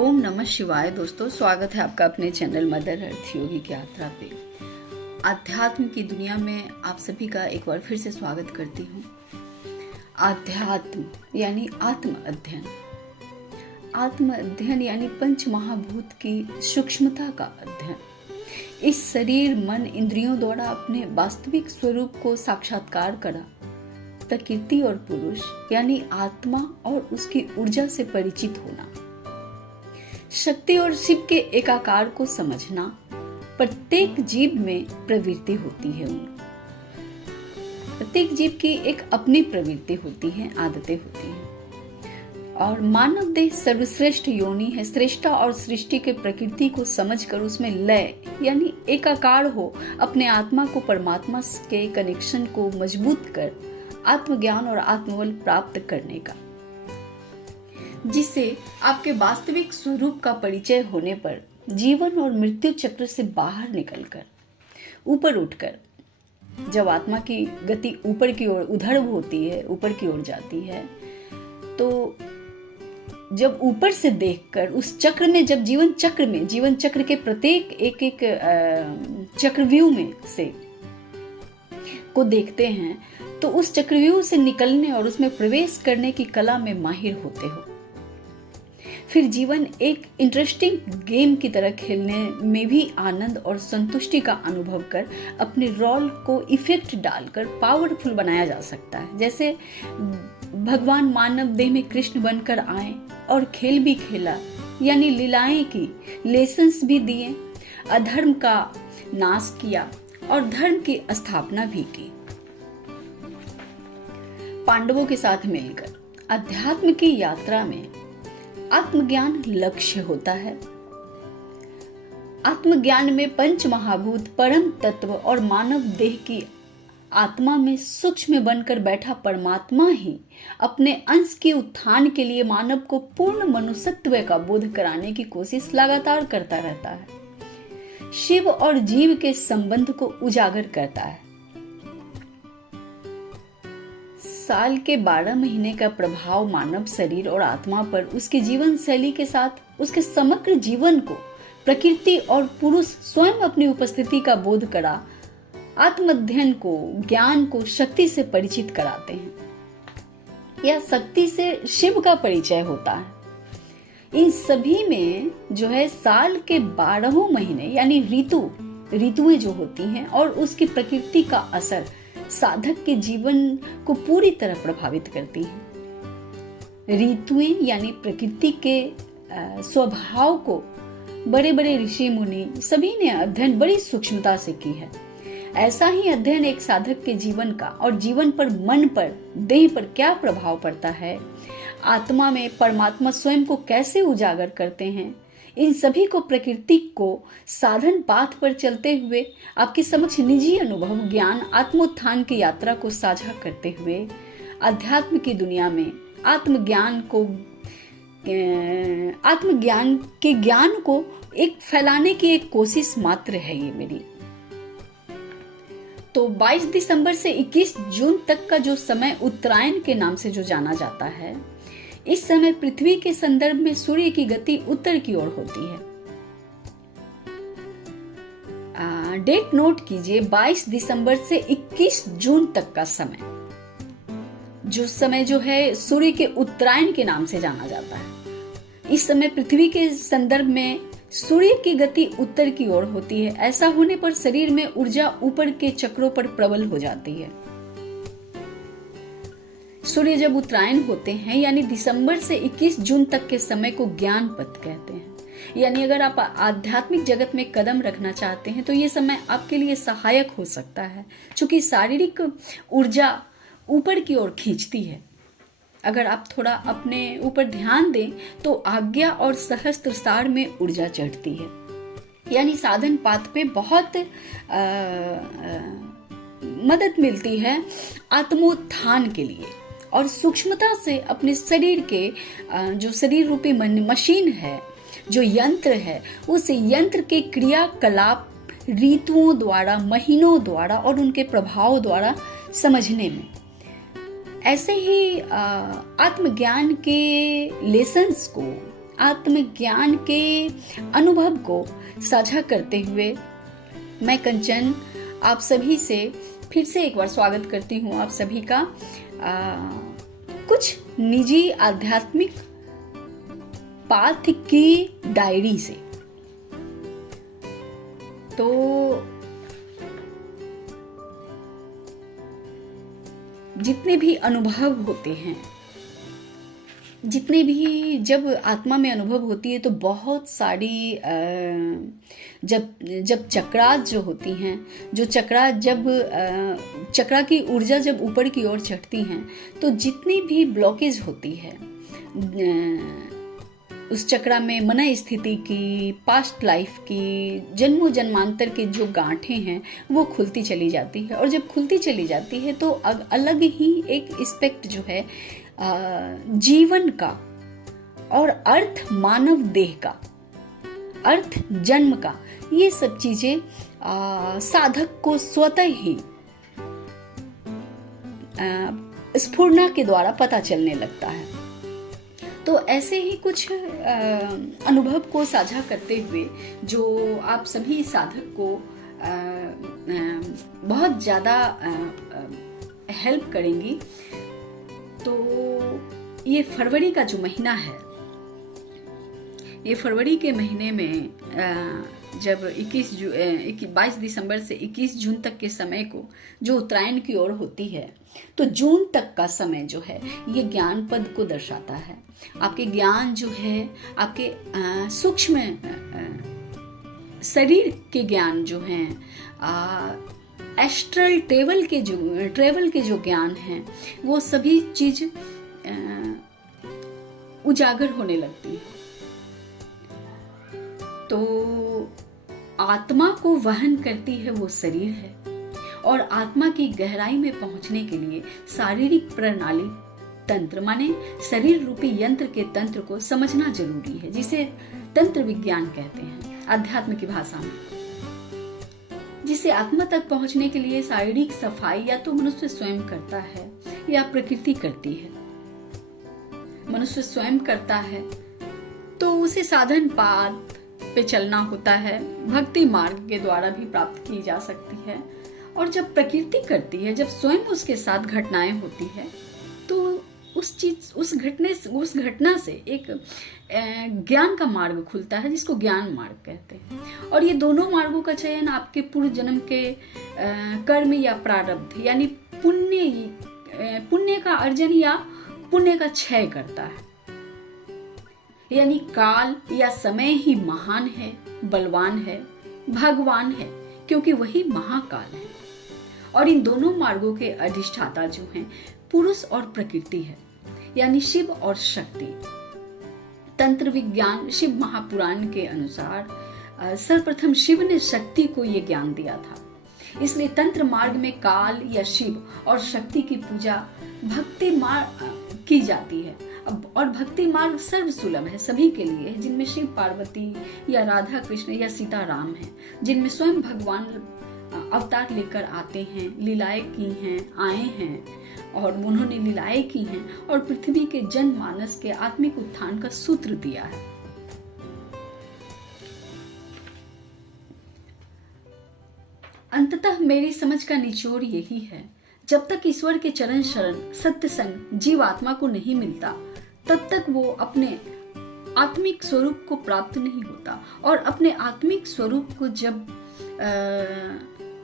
ओम नमः शिवाय। दोस्तों, स्वागत है आपका अपने चैनल मदर अर्थ योगिक यात्रा पे। आध्यात्म की दुनिया में आप सभी का एक बार फिर से स्वागत करती हूँ। आध्यात्म यानी आत्म अध्ययन। आत्म अध्ययन यानी पंच महाभूत की सूक्ष्मता का अध्ययन। इस शरीर मन इंद्रियों द्वारा अपने वास्तविक स्वरूप को साक्षात्कार करा प्रकृति और पुरुष यानी आत्मा और उसकी ऊर्जा से परिचित होना, शक्ति और शिव के एकाकार को समझना। प्रत्येक जीव में प्रवृत्ति होती है। प्रत्येक जीव की एक अपनी प्रवृत्ति होती है, आदतें होती हैं। और मानव देह सर्वश्रेष्ठ योनि है। श्रेष्ठता और सृष्टि के प्रकृति को समझकर उसमें लय यानी एकाकार हो अपने आत्मा को परमात्मा के कनेक्शन को मजबूत कर आत्मज्ञान और आत्मबल प्राप्त करने का, जिससे आपके वास्तविक स्वरूप का परिचय होने पर जीवन और मृत्यु चक्र से बाहर निकलकर ऊपर उठकर, जब आत्मा की गति ऊपर की ओर उधर्व होती है, ऊपर की ओर जाती है, तो जब ऊपर से देखकर उस चक्र में, जब जीवन चक्र के प्रत्येक एक चक्रव्यूह में से को देखते हैं, तो उस चक्रव्यूह से निकलने और उसमें प्रवेश करने की कला में माहिर होते हो। फिर जीवन एक इंटरेस्टिंग गेम की तरह खेलने में भी आनंद और संतुष्टि का अनुभव कर अपने रोल को इफेक्ट डालकर पावरफुल बनाया जा सकता है। जैसे भगवान मानव देह में कृष्ण बनकर आए और खेल भी खेला, यानी लीलाएं की, लेसन्स भी दिए, अधर्म का नाश किया और धर्म की स्थापना भी की। पांडवों के साथ मिलकर अध्यात्म की यात्रा में आत्मज्ञान लक्ष्य होता है। आत्मज्ञान में पंच महाभूत, परम तत्व और मानव देह की आत्मा में सूक्ष्म बनकर बैठा परमात्मा ही अपने अंश के उत्थान के लिए मानव को पूर्ण मनुष्यत्व का बोध कराने की कोशिश लगातार करता रहता है। शिव और जीव के संबंध को उजागर करता है। साल के 12 महीने का प्रभाव मानव शरीर और आत्मा पर उसके जीवन शैली के साथ उसके समग्र जीवन को प्रकृति और पुरुष स्वयं अपनी उपस्थिति का बोध करा आत्मअध्ययन को, ज्ञान को शक्ति से परिचित कराते हैं, या शक्ति से शिव का परिचय होता है। इन सभी में जो है साल के 12 महीने यानी ऋतुएं जो होती हैं और उसकी प्रकृति का असर साधक के जीवन को पूरी तरह प्रभावित करती हैं। ऋतुएं यानी प्रकृति के स्वभाव को बड़े बड़े ऋषि मुनि सभी ने अध्ययन बड़ी सूक्ष्मता से की है। ऐसा ही अध्ययन एक साधक के जीवन का और जीवन पर, मन पर, देह पर क्या प्रभाव पड़ता है, आत्मा में परमात्मा स्वयं को कैसे उजागर करते हैं, इन सभी को प्रकृति को साधन पाथ पर चलते हुए आपके समक्ष निजी अनुभव, ज्ञान, आत्मोत्थान की यात्रा को साझा करते हुए अध्यात्म की दुनिया में आत्मज्ञान के ज्ञान को एक फैलाने की एक कोशिश मात्र है ये मेरी। तो 22 दिसंबर से 21 जून तक का जो समय उत्तरायण के नाम से जो जाना जाता है, इस समय पृथ्वी के संदर्भ में सूर्य की गति उत्तर की ओर होती है। डेट नोट कीजिए, 22 दिसंबर से 21 जून तक का समय, जो समय जो है सूर्य के उत्तरायण के नाम से जाना जाता है। इस समय पृथ्वी के संदर्भ में सूर्य की गति उत्तर की ओर होती है। ऐसा होने पर शरीर में ऊर्जा ऊपर के चक्रों पर प्रबल हो जाती है। सूर्य जब उत्तरायण होते हैं यानी दिसंबर से 21 जून तक के समय को ज्ञान पथ कहते हैं। यानी अगर आप आध्यात्मिक जगत में कदम रखना चाहते हैं तो ये समय आपके लिए सहायक हो सकता है, क्योंकि शारीरिक ऊर्जा ऊपर की ओर खींचती है। अगर आप थोड़ा अपने ऊपर ध्यान दें तो आज्ञा और सहस्त्रसार में ऊर्जा चढ़ती है, यानी साधन पाथ पे बहुत मदद मिलती है आत्मोत्थान के लिए। और सूक्ष्मता से अपने शरीर के जो शरीर रूपी मशीन है, जो यंत्र है, उस यंत्र के क्रियाकलाप ऋतुओं द्वारा, महीनों द्वारा और उनके प्रभाव द्वारा समझने में ऐसे ही आत्मज्ञान के लेसन्स को, आत्मज्ञान के अनुभव को साझा करते हुए मैं कंचन आप सभी से फिर से एक बार स्वागत करती हूँ आप सभी का कुछ निजी आध्यात्मिक पाठ की डायरी से। तो जितने भी अनुभव होते हैं, जितने भी जब आत्मा में अनुभव होती है तो बहुत सारी जब चक्रात जो होती हैं, जो चक्रा जब चक्रा की ऊर्जा जब ऊपर की ओर चढ़ती हैं तो जितनी भी ब्लॉकेज होती है उस चक्रा में मन स्थिति की, पास्ट लाइफ की, जन्मों जन्मांतर के जो गांठें हैं वो खुलती चली जाती है। और जब खुलती चली जाती है तो अलग ही एक एस्पेक्ट जो है जीवन का और अर्थ मानव देह का, अर्थ जन्म का, ये सब चीजें साधक को स्वतः ही स्फुरना के द्वारा पता चलने लगता है। तो ऐसे ही कुछ अनुभव को साझा करते हुए जो आप सभी साधक को बहुत ज़्यादा हेल्प करेंगी। तो ये फरवरी का जो महीना है, ये फरवरी के महीने में जब 22 दिसंबर से 21 जून तक के समय को जो उत्तरायण की ओर होती है तो जून तक का समय जो है ये ज्ञान पद को दर्शाता है। आपके ज्ञान जो है, आपके सूक्ष्म शरीर के ज्ञान जो हैं, एस्ट्रल ट्रेवल के जो ज्ञान हैं, वो सभी चीज उजागर होने लगती है। तो आत्मा को वहन करती है वो शरीर है, और आत्मा की गहराई में पहुंचने के लिए शारीरिक प्रणाली तंत्र माने शरीर रूपी यंत्र के तंत्र को समझना जरूरी है, जिसे तंत्र विज्ञान कहते हैं अध्यात्म की भाषा में। जिसे आत्मा तक पहुंचने के लिए शारीरिक सफाई या तो मनुष्य स्वयं करता है या प्रकृति करती है। मनुष्य स्वयं करता है तो उसे साधन पाद पे चलना होता है, भक्ति मार्ग के द्वारा भी प्राप्त की जा सकती है। और जब प्रकृति करती है, जब स्वयं उसके साथ घटनाएं होती है तो उस घटना से एक ज्ञान का मार्ग खुलता है, जिसको ज्ञान मार्ग कहते हैं। और ये दोनों मार्गों का चयन आपके पूर्व जन्म के कर्म या प्रारब्ध यानी पुण्य का अर्जन या पुण्य का क्षय करता है। यानी काल या समय ही महान है, बलवान है, भगवान है, क्योंकि वही महाकाल है। और इन दोनों मार्गों के अधिष्ठाता जो हैं पुरुष और प्रकृति है, यानी शिव और शक्ति। तंत्र विज्ञान शिव महापुराण के अनुसार सर्वप्रथम शिव ने शक्ति को ये ज्ञान दिया था। इसलिए तंत्र मार्ग में काल या शिव और शक्ति की पूजा भक्ति मार्ग की जाती है। और भक्ति मार्ग सर्वसुलभ है सभी के लिए, जिनमें शिव पार्वती या राधा कृष्ण या सीता राम है, जिनमें स्वयं भगवान अवतार लेकर आते हैं, लीलाएं की हैं, आए हैं और उन्होंने लीलाएं की हैं और पृथ्वी के जनमानस के आत्मिक उत्थान का सूत्र दिया है। अंततः मेरी समझ का निचोड़ यही है, जब तक ईश्वर के चरण शरण सत्य संग जीव आत्मा को नहीं मिलता तब तक वो अपने आत्मिक स्वरूप को प्राप्त नहीं होता। और अपने आत्मिक स्वरूप को जब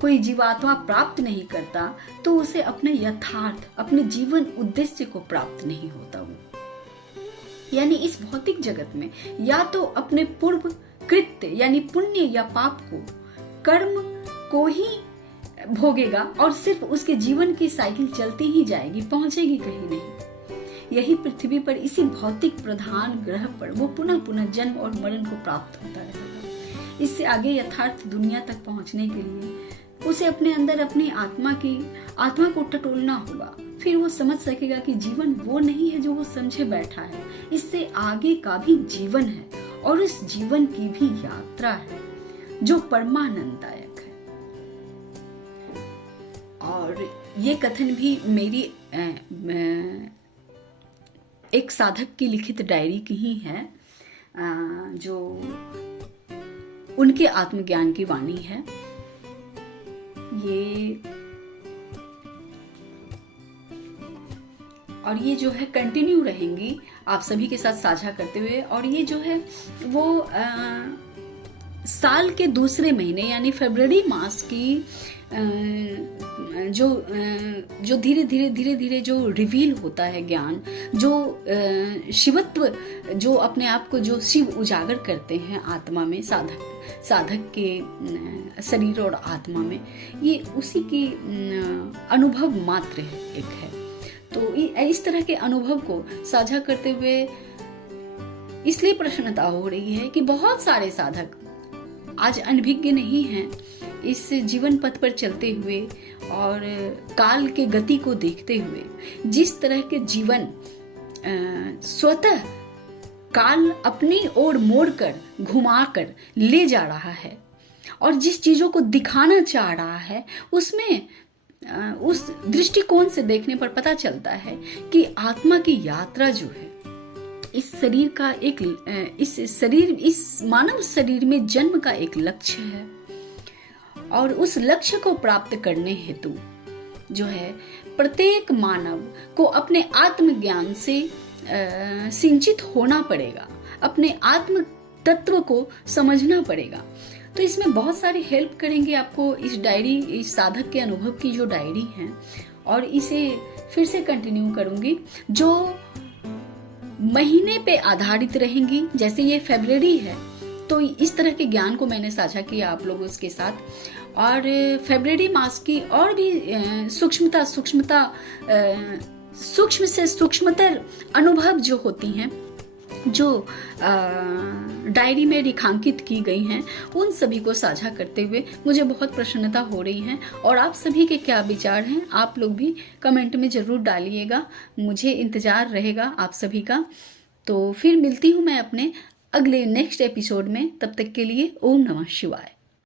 कोई जीवात्मा प्राप्त नहीं करता तो उसे अपने यथार्थ, अपने जीवन उद्देश्य को प्राप्त नहीं होता। वो यानी इस भौतिक जगत में या तो अपने पूर्व कृत्य यानी पुण्य या पाप को, कर्म को ही भोगेगा और सिर्फ उसके जीवन की साइकिल चलती ही जाएगी, पहुंचेगी कहीं नहीं। यही पृथ्वी पर इसी भौतिक प्रधान ग्रह पर वो पुनः पुनः जन्म और मरण को प्राप्त होता रहेगा। इससे आगे यथार्थ दुनिया तक पहुंचने के लिए उसे अपने अंदर अपनी आत्मा को टटोलना होगा। फिर वो समझ सकेगा कि जीवन वो नहीं है जो वो समझे बैठा है, इससे आगे का भी जीवन है और इस जीवन की भी यात्रा है जो परमानंददायक है। और ये कथन भी मेरी एक साधक की लिखित डायरी की ही है, जो उनके आत्मज्ञान की वाणी है। ये जो है कंटिन्यू रहेंगी आप सभी के साथ साझा करते हुए। और ये जो है वो साल के दूसरे महीने यानी फरवरी मास की जो धीरे धीरे जो रिवील होता है ज्ञान, जो शिवत्व, जो अपने आप को जो शिव उजागर करते हैं आत्मा में, साधक के शरीर और आत्मा में, ये उसी की अनुभव मात्र है। तो इस तरह के अनुभव को साझा करते हुए इसलिए प्रसन्नता हो रही है कि बहुत सारे साधक आज अनभिज्ञ नहीं हैं इस जीवन पथ पर चलते हुए और काल के गति को देखते हुए। जिस तरह के जीवन स्वतः काल अपनी ओर मोड़कर घुमाकर ले जा रहा है और जिस चीजों को दिखाना चाह रहा है, उसमें उस दृष्टिकोण से देखने पर पता चलता है कि आत्मा की यात्रा जो है, इस शरीर का इस मानव शरीर में जन्म का एक लक्ष्य है। और उस लक्ष्य को प्राप्त करने हेतु जो है प्रत्येक मानव को अपने आत्मज्ञान से सिंचित होना पड़ेगा, अपने आत्म तत्व को समझना पड़ेगा। तो इसमें बहुत सारी हेल्प करेंगे आपको इस डायरी, इस साधक के अनुभव की जो डायरी है। और इसे फिर से कंटिन्यू करूंगी, जो महीने पे आधारित रहेंगी। जैसे ये फरवरी है तो इस तरह के ज्ञान को मैंने साझा किया आप लोगों के साथ। और फरवरी मास की और भी सूक्ष्म से सूक्ष्मतर अनुभव जो होती हैं, जो डायरी में रेखांकित की गई हैं, उन सभी को साझा करते हुए मुझे बहुत प्रसन्नता हो रही है। और आप सभी के क्या विचार हैं आप लोग भी कमेंट में जरूर डालिएगा, मुझे इंतजार रहेगा आप सभी का। तो फिर मिलती हूँ मैं अपने अगले नेक्स्ट एपिसोड में, तब तक के लिए ओम नमः शिवाय।